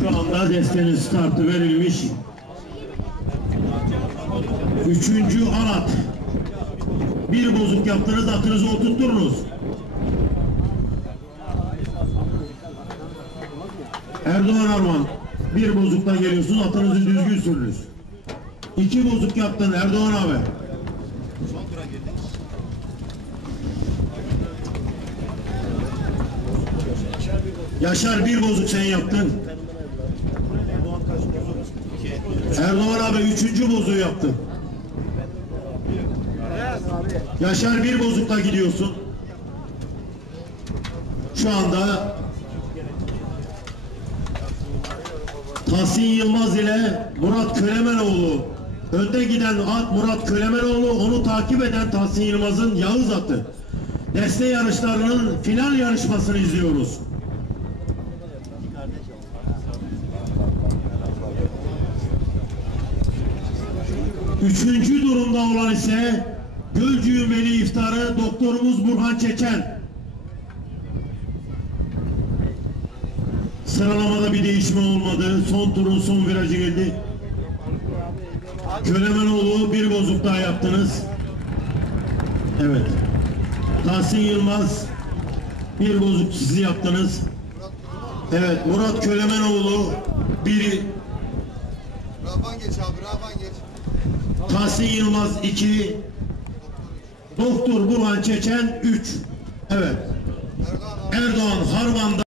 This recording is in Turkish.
Şu anda destenin startı verilmiş. Üçüncü arat. Bir bozuk yaptınız, atınızı oturtturunuz. Erdoğan Arman, bir bozuktan geliyorsunuz, atınızı düzgün sürünüz. İki bozuk yaptın Erdoğan abi. Yaşar bir bozuk sen yaptın. Erdoğan abi üçüncü bozuğu yaptı. Yaşar bir bozukla gidiyorsun. Şu anda Tahsin Yılmaz ile Murat Kölemenoğlu önde giden at Murat Kölemenoğlu onu takip eden Tahsin Yılmaz'ın Yağız atı. Deste yarışlarının final yarışmasını izliyoruz. Üçüncü durumda olan ise Gölcüğün Veli İftarı doktorumuz Burhan Çeken. Sıralamada bir değişme olmadı. Son turun son virajı geldi. Kölemenoğlu bir bozuk daha yaptınız. Evet. Tahsin Yılmaz bir bozuk siz yaptınız. Evet Murat Kölemenoğlu bir Raban geç abi, Raban geç. Tahsin Yılmaz 2 Doktor Burhan Çeçen 3 Evet Erdoğan. Erdoğan Harman'da